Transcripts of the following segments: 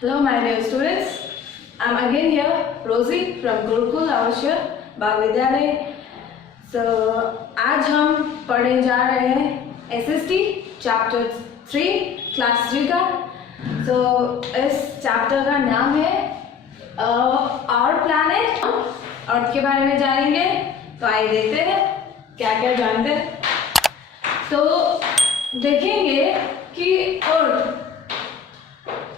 Hello my dear students, I am again here, Rosie from Gurukul Avashya बाल विद्यालय। आज हम पढ़ने जा रहे हैं SST चैप्टर 3 क्लास 3 का। इस चैप्टर का नाम है आवर प्लैनेट। अर्थ के बारे में जानेंगे, तो आइए देखते हैं क्या क्या जानते हैं। तो देखेंगे कि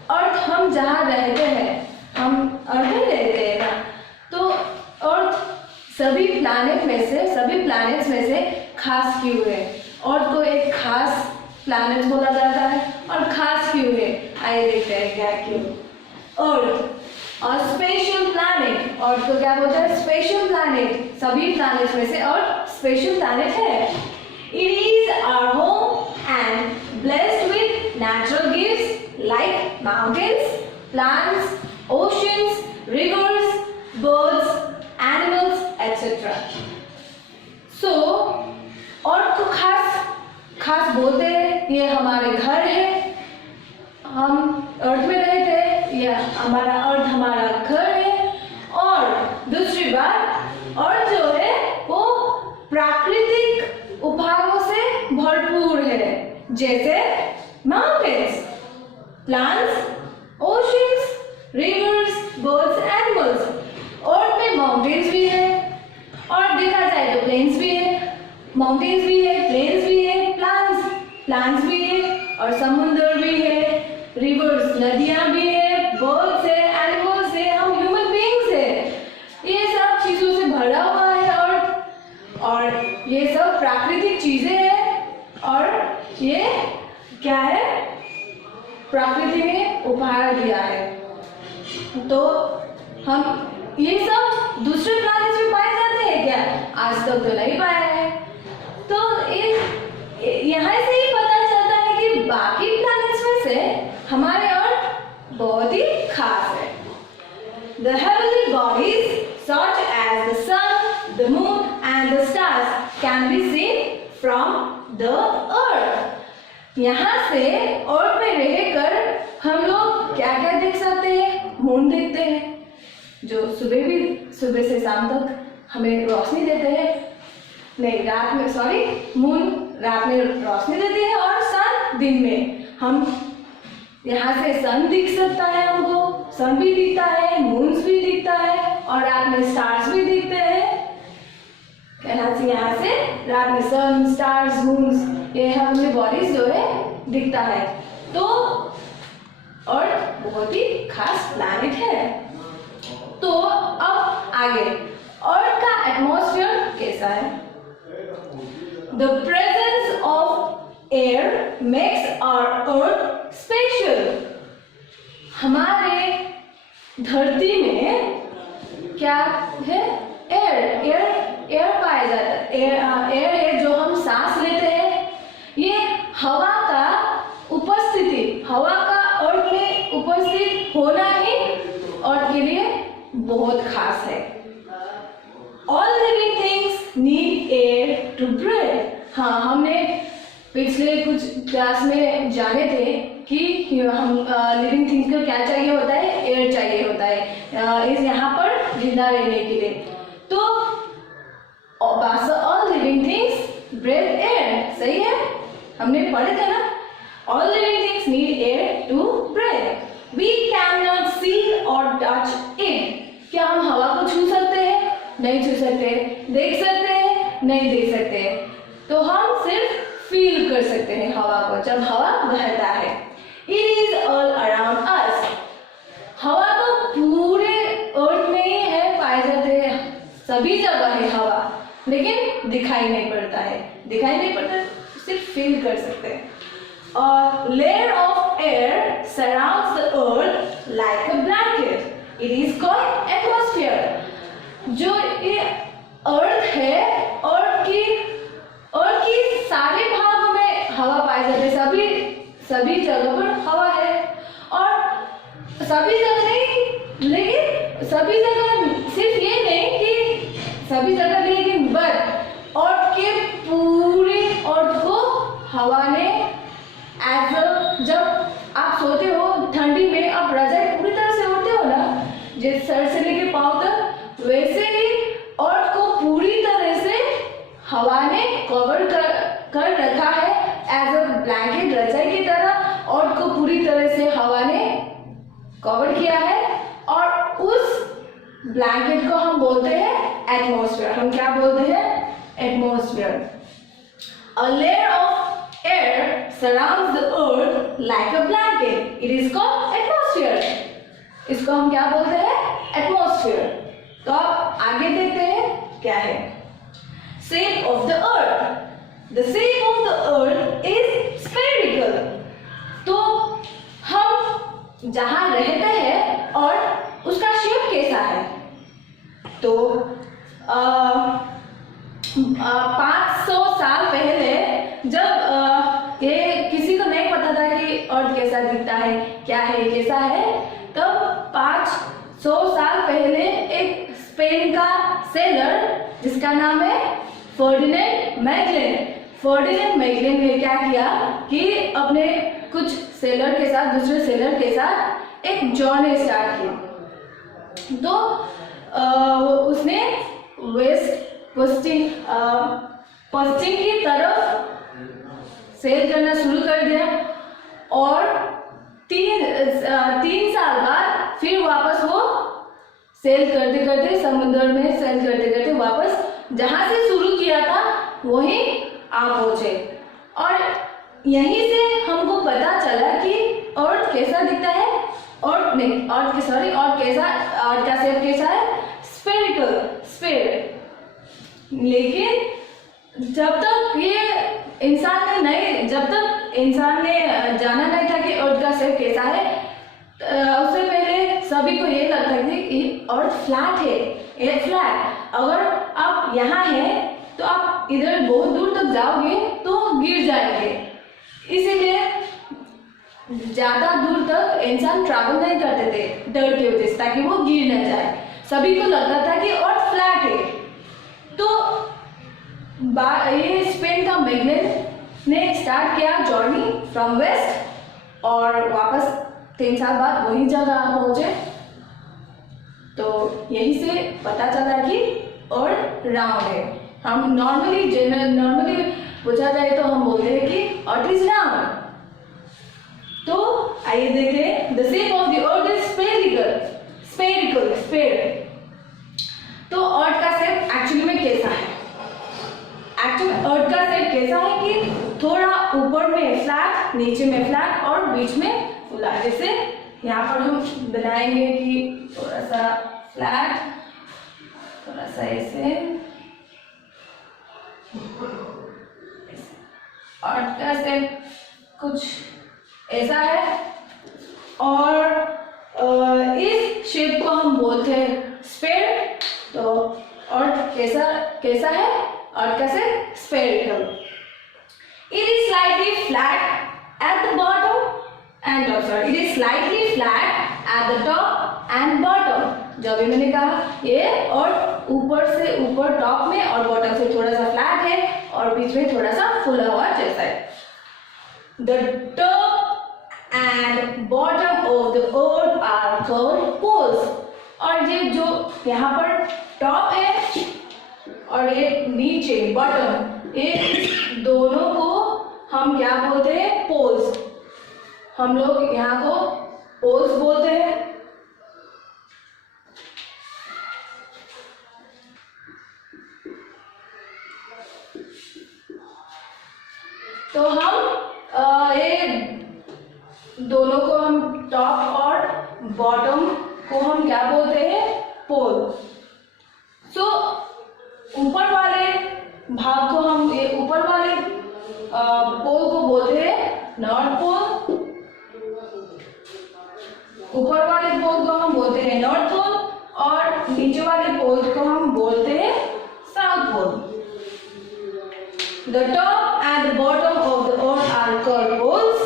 अर्थ हम जहाँ रहते हैं, हम अर्थ में रहते हैं ना, तो अर्थ सभी प्लैनेट्स में से खास क्यों है? अर्थ को एक खास प्लैनेट बोला जाता है, और खास क्यों है आइए देखते हैं क्या क्यों। अर्थ और स्पेशल प्लैनेट, अर्थ को क्या बोलते हैं? Special planet. सभी प्लैनेट्स में से अर्थ स्पेशल प्लैनेट है। It is our home and blessed with natural gifts like mountains, plants, oceans, rivers, birds, animals, etc. So, अर्थ को खास बोलते हैं, ये हमारे घर है, हम अर्थ में रहते हैं, ये हमारा अर्थ हमारा घर है। और दूसरी बात, अर्थ जो है वो प्राकृतिक उपहारों से भरपूर है, जैसे mountains, plants, oceans, rivers, birds, animals. Earth में माउंटेन्स भी है, और देखा जाए तो प्लेन्स भी है, माउंटेन्स भी है, प्लेन्स भी है, प्लांट्स भी है, और समुद्र भी है, रिवर्स नदियां भी है, बर्ड्स है, एनिमल्स है, हम ह्यूमन बीइंग्स है। ये सब चीजों से भरा हुआ है अर्थ, और ये सब प्राकृतिक चीजें हैं, और ये क्या है? प्रकृति ने उपहार दिया है। तो हम ये सब दूसरे प्लैनेट्स में पाए जाते हैं क्या? आज तक तो नहीं पाया है। तो यहाँ से ही पता चलता है कि बाकी प्लैनेट्स में से हमारे अर्थ बहुत ही खास है। The heavenly bodies such as the sun, the moon and the stars can be seen from the earth. यहाँ से अर्थ में रहकर हम लोग क्या क्या देख सकते हैं? मून देखते हैं, जो सुबह से शाम तक हमें रोशनी देते हैं। मून रात में रोशनी देती है, और सन दिन में। हम यहाँ से सन दिख सकता है, हमको सन भी दिखता है, मून्स भी दिखता है, और रात में स्टार्स भी दिखते हैं। यहाँ से रात में सन, स्टार्स, मून्स, ये हेवनली बॉडीज जो है दिखता है। तो अर्थ बहुत ही खास प्लैनेट है। तो अब आगे, अर्थ का एटमॉस्फेयर कैसा है? The presence of air makes our earth special. हमारे धरती में क्या है? एयर पाया जाता है। एयर है जो हम सांस लेते हैं। ये हवा का अर्थ में उपस्थित होना ही अर्थ के लिए बहुत खास है। All living things need air to breathe. हाँ, हमने पिछले कुछ क्लास में जाने थे कि हम लिविंग थिंग्स को क्या चाहिए होता है? एयर चाहिए होता है इस यहाँ पर जिंदा रहने के लिए। तो all living things breathe air, सही है? हमने पढ़े थे ना? All living things need air to breathe. We cannot see or touch it. क्या हम हवा को छू सकते हैं? नहीं छू सकते। देख सकते हैं? नहीं देख सकते। तो हम सिर्फ फील कर सकते हैं हवा को, जब हवा बहता है। It is all around us. हवा तो पूरे अर्थ में ही है, पाए जाते हैं, सभी जगह है हवा, लेकिन दिखाई नहीं पड़ता, सिर्फ फील कर सकते हैं। और layer of air surrounds the earth like a blanket. It is called atmosphere. जो ये अर्थ है, अर्थ की सारे भागों में हवा पाई जाती है, सभी जगह पर हवा है। और सभी जगह नहीं, लेकिन सभी जगह सिर्फ ये नहीं कि सभी जगह, लेकिन बट अर्थ के पूरे अर्थ को हवा ने जब आप सोते हो ठंडी में, आप रजाई कर रखा है एज अ ब्लैंकेट, रजाई की तरह। अर्थ को पूरी तरह से हवा ने कवर किया है और उस ब्लैंकेट को हम बोलते हैं एटमॉस्फेयर। हम क्या बोलते हैं? Atmosphere. A layer of air surrounds the earth like a blanket. It is called atmosphere. इसको हम क्या बोलते हैं? एटमॉस्फेयर। तो अब आगे देखते हैं क्या है। Shape of the earth. The shape of the earth is spherical. तो हम जहाँ रहते हैं और उसका शेप कैसा है? तो 500 साल पहले जब ये किसी को नहीं पता था कि अर्थ कैसा दिखता है, क्या है, कैसा है, तब 500 साल पहले एक स्पेन का सेलर जिसका नाम है फर्डिनेंड मैगलेन ने क्या किया कि अपने कुछ सेलर के साथ, दूसरे सेलर के साथ एक जर्नी स्टार्ट की। तो उसने पश्चिम की तरफ सेल करना शुरू कर दिया और 3 साल बाद फिर वापस वो सेल करते करते समुद्र में सेल करते करते वापस जहां से शुरू किया था वहीं आ पहुंचे। और यहीं से हमको पता चला कि अर्थ कैसा दिखता है, अर्थ का शेप कैसा है? स्फेयर। लेकिन जब तक इंसान ने जाना नहीं था कि अर्थ का शेप कैसा है, उससे पहले सभी को ये लगता है कि अर्थ फ्लैट है, ये फ्लैट। अगर आप यहाँ हैं तो आप इधर बहुत दूर तक जाओगे तो गिर जाएंगे, इसीलिए ज्यादा दूर तक इंसान ट्रैवल नहीं करते थे डर की वजह से, ताकि वो गिर न जाए। सभी को लगता था कि अर्थ फ्लैट है। तो ये स्पेन का मैगलेन ने स्टार्ट किया जर्नी फ्रॉम वेस्ट और वापस 3 साल बाद वही जगह पहुंचे। तो यही से पता चला कि अर्थ राउंड है। हम नॉर्मली पूछा जाए तो हम बोलते हैं कि अर्थ इज राउंड। तो आइए देखें, the shape of the earth is spherical. तो अर्थ का शेप एक्चुअली में कैसा है? अर्थ का शेप कैसा है कि थोड़ा ऊपर में फ्लैट, नीचे में फ्लैट और बीच में फुला। जैसे यहाँ पर हम बनाएंगे कि थोड़ा सा फ्लैट, थोड़ा सा ऐसे। अर्थ का शेप कुछ ऐसा है और इस शेप को हम बोलते हैं स्फेयर। तो अर्थ कैसा है? अर्थ का shape spherical. It is slightly flat at the bottom and it is slightly flat at the top and bottom। जो भी मैंने कहा ये और ऊपर से ऊपर टॉप में और बॉटम से थोड़ा सा फ्लैट है और बीच में थोड़ा सा फुला हुआ जैसा है। The top and bottom of the earth are called poles। और ये जो यहाँ पर टॉप है और ये नीचे बॉटम, ये दोनों को हम क्या बोलते हैं? पोल्स। हम लोग यहाँ को पोल्स बोलते हैं। तो हम ये दोनों को हम टॉप और बॉटम को हम क्या बोलते हैं? पोल। सो ऊपर वाले भाग को हम ये ऊपर वाले पोल को बोलते हैं नॉर्थ पोल। ऊपर वाले पोल को हम बोलते हैं नॉर्थ पोल और नीचे वाले पोल को हम बोलते हैं south pole. The top and the bottom of the earth are called poles।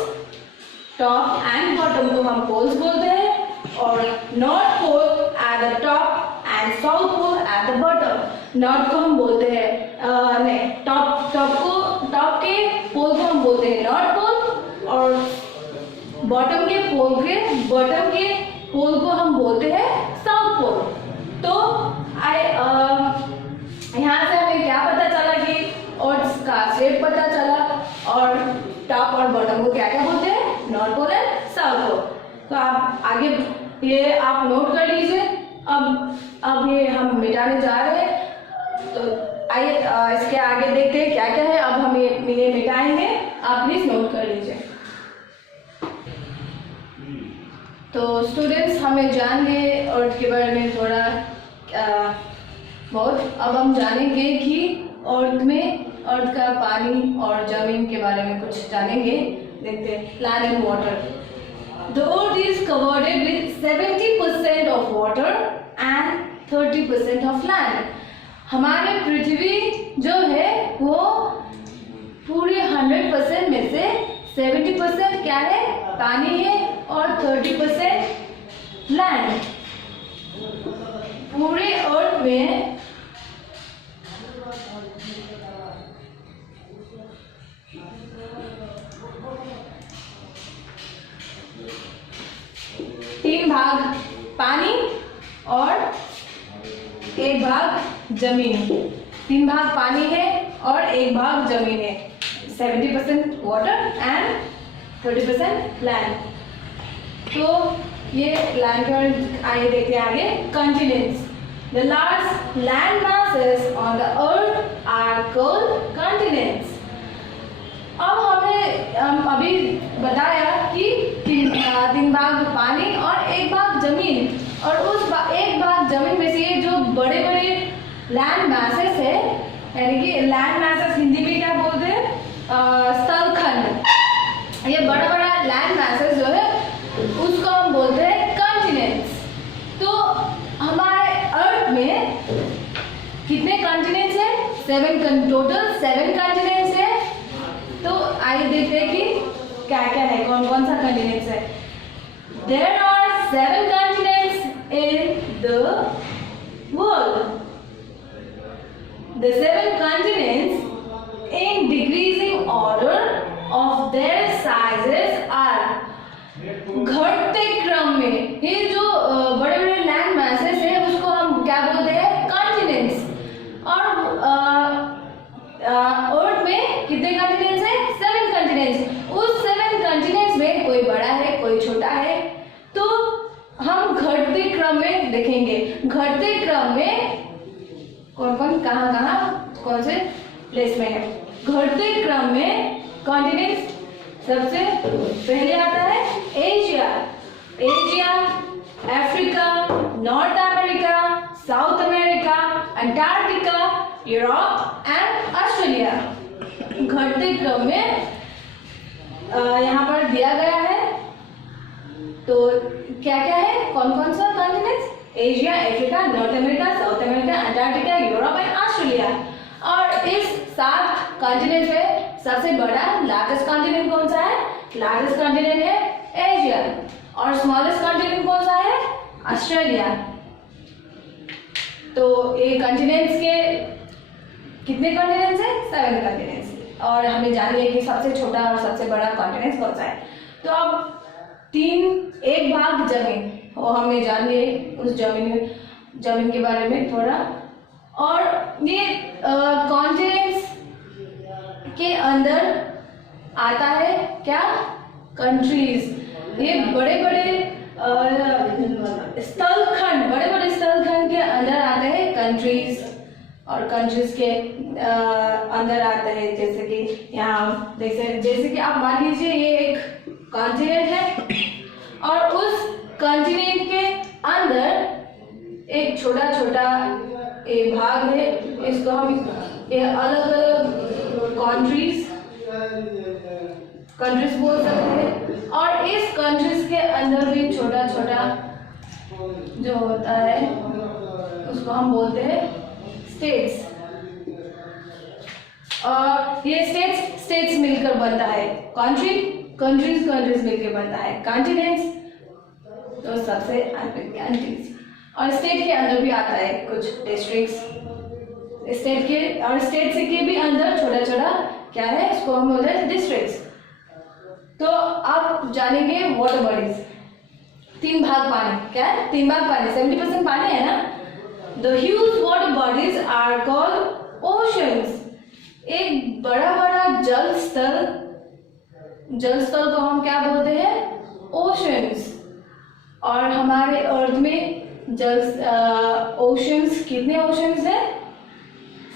Top and bottom को हम पोल्स बोलते हैं और north pole at the top and south pole at the bottom. North को हम बोलते हैं टॉप के पोल को हम बोलते हैं नॉर्थ पोल और बॉटम के पोल को हम बोलते हैं साउथ पोल। तो यहाँ से हमें क्या पता चला कि अर्थ का शेप शेप पता चला, और टॉप और बॉटम को क्या क्या बोलते हैं, north pole and south pole. तो आप आगे ये आप नोट कर लीजिए। अब ये हम मिटाने जा रहे हैं, तो आइए इसके आगे देखते हैं क्या क्या है। अब हम ये मिटाएंगे, आप प्लीज नोट कर लीजिए। तो स्टूडेंट्स, हमें जान गए अर्थ के बारे में थोड़ा बहुत। अब हम जानेंगे कि अर्थ का पानी और जमीन के बारे में कुछ जानेंगे। देखते हैं, land and water. The earth is covered with 70% of water and 30% of land. हमारे पृथ्वी जो है वो पूरे 100% में से 70% क्या है, पानी है, और 30% लैंड। पूरे अर्थ में तीन भाग पानी और एक भाग जमीन। 3 भाग पानी है और 1 भाग जमीन है। 70% वाटर एंड 30% लैंड। तो ये लैंड का आइए देखते हैं आगे। Continents. The large land masses on the earth are called continents. अब हम अभी बताया कि 3 भाग पानी और 1 भाग जमीन, और उस 1 भाग जमीन में से ये जो बड़े बड़े लैंड मैसेस है, यानी कि लैंड मैसेस हिंदी में क्या बोलते हैं, स्थलखंड। ये बड़ा बड़ा लैंड मैसेस जो है उसको हम बोलते हैं कॉन्टिनेंट्स। तो हमारे अर्थ में कितने कॉन्टिनेंट्स हैं? टोटल 7 कॉन्टिनेंट्स है। तो आइए देखते हैं कि क्या क्या है, कौन कौन सा कॉन्टिनेंट्स है। There are 7 continents in the world. The 7 continents in decreasing order of their sizes are, घटते क्रम में ये जो बड़े बड़े लैंड मैसेस है उसको हम क्या बोलते हैं, कॉन्टिनेंट्स। और अर्थ में कितने कॉन्टिनेंट्स हैं? 7 कॉन्टिनेंट्स। उस 7 कॉन्टिनेंट्स में कोई बड़ा है, कोई छोटा है। तो हम घटते क्रम में देखेंगे, घटते क्रम में कौन कौन कहाँ कौन से प्लेस में है। घटते क्रम में कॉन्टिनेंट्स सबसे पहले आता है Asia, Africa, north America, south America, Antarctica, Europe and Australia. घटते क्रम में यहाँ पर दिया गया है। तो क्या क्या है, कौन कौन सा continents? Asia, Africa, north America, south America, Antarctica, Europe and Australia. और इस 7 कॉन्टिनेंट में सबसे बड़ा लार्जेस्ट कॉन्टिनेंट कौन सा है? लार्जेस्ट कॉन्टिनेंट है एशिया, और स्मॉलेस्ट कॉन्टिनेंट कौन सा है? ऑस्ट्रेलिया। तो ये कॉन्टिनेंट्स के कितने कॉन्टिनेंट्स हैं? 7 कॉन्टिनेंट्स। और हमें जानिए कि सबसे छोटा और सबसे बड़ा कॉन्टिनेंट कौन सा है। तो अब 1 भाग जमीन, और हमें जानिए उस जमीन के बारे में थोड़ा। और ये कॉन्टिनेंट्स के अंदर आता है क्या? कंट्रीज। ये बड़े बड़े स्थलखंड, बड़े बड़े स्थलखंड के अंदर आते हैं कंट्रीज, और कंट्रीज के अंदर आता है जैसे कि यहाँ जैसे कि आप मान लीजिए ये एक कॉन्टिनेंट है, और उस कॉन्टिनेंट के अंदर एक छोटा छोटा एक भाग है, इसको हम अलग अलग कंट्रीज बोल सकते हैं। और इस कंट्रीज के अंदर भी छोटा छोटा जो होता है उसको हम बोलते हैं स्टेट्स। और ये स्टेट्स मिलकर बनता है कंट्रीज मिलकर बनता है कॉन्टिनेंट्स। तो सबसे कंट्रीज, और स्टेट के अंदर भी आता है कुछ डिस्ट्रिक्ट्स। स्टेट के भी अंदर छोटा छोटा क्या है, इसको हम बोलते हैं डिस्ट्रिक्ट्स। तो आप जानेंगे वाटर बॉडीज। 3 भाग पानी, क्या है? 3 भाग पानी, 70% पानी है ना। The huge water bodies are called oceans. एक बड़ा बड़ा जल स्थल को हम क्या बोलते हैं? ओशंस। और हमारे अर्थ में ओशंस, कितने ओशंस हैं?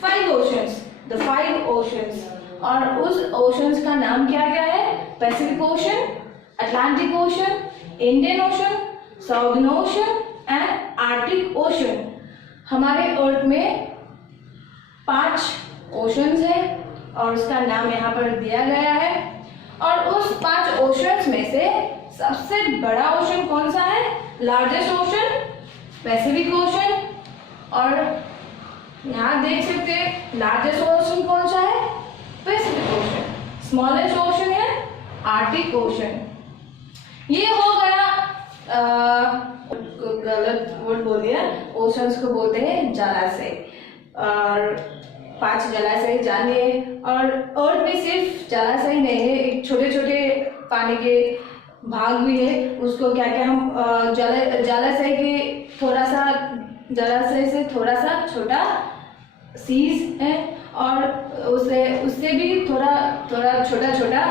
5 ओशंस, द 5 ओशंस। और उस ओशंस का नाम क्या क्या है? Pacific ocean, Atlantic ocean, Indian ocean, southern ocean and Arctic ocean. हमारे अर्थ में 5 ओशंस है और उसका नाम यहाँ पर दिया गया है। और उस 5 ओशंस में से सबसे बड़ा ओशन कौन सा है? Largest ocean Pacific ocean. और यहाँ देख सकते हैं लार्जेस्ट ओशन कौन सा है? Pacific ocean. स्मॉलेस्ट ओशन है आर्कटिक ओशन। ये हो गया गलत वर्ड बोल दिया। ओशंस को बोलते हैं जलाशय। और 5 जलाशय जानिए। और अर्थ में सिर्फ जलाशय नहीं है, एक छोटे छोटे पानी के भाग भी है। उसको क्या क्या हम जलाशय से थोड़ा सा छोटा सीज है। और उससे भी थोड़ा छोटा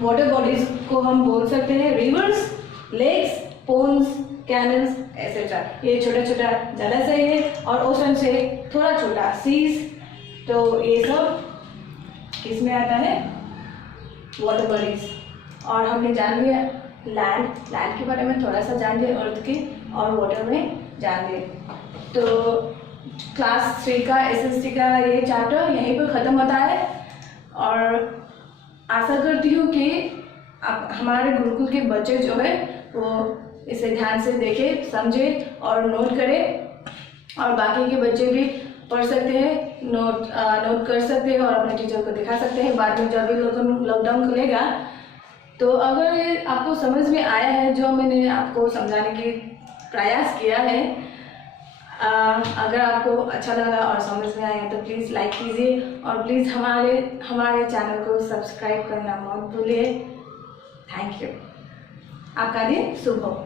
वाटर बॉडीज को हम बोल सकते हैं rivers, lakes, ponds, canals etcetera. ये छोटा छोटा जलाशय है। और ओशन से थोड़ा छोटा सीज। तो ये सब इसमें आता है वाटर बॉडीज। और हमने जान लिया लैंड के बारे में थोड़ा सा जान लिया, अर्थ के, और वाटर में जान लिया। तो क्लास 3 का SST का ये चैप्टर यहीं पर ख़त्म होता है। और आशा करती हूँ कि आप हमारे गुरुकुल के बच्चे जो है वो इसे ध्यान से देखें, समझें और नोट करें। और बाकी के बच्चे भी पढ़ सकते हैं, नोट कर सकते हैं और अपने टीचर को दिखा सकते हैं बाद में जब भी लॉकडाउन खुलेगा। तो अगर आपको समझ में आया है जो मैंने आपको समझाने की प्रयास किया है, अगर आपको अच्छा लगा और समझ में आया तो प्लीज़ लाइक कीजिए और प्लीज़ हमारे चैनल को सब्सक्राइब करना मत भूलिए। Thank you. आपका दिन शुभ हो।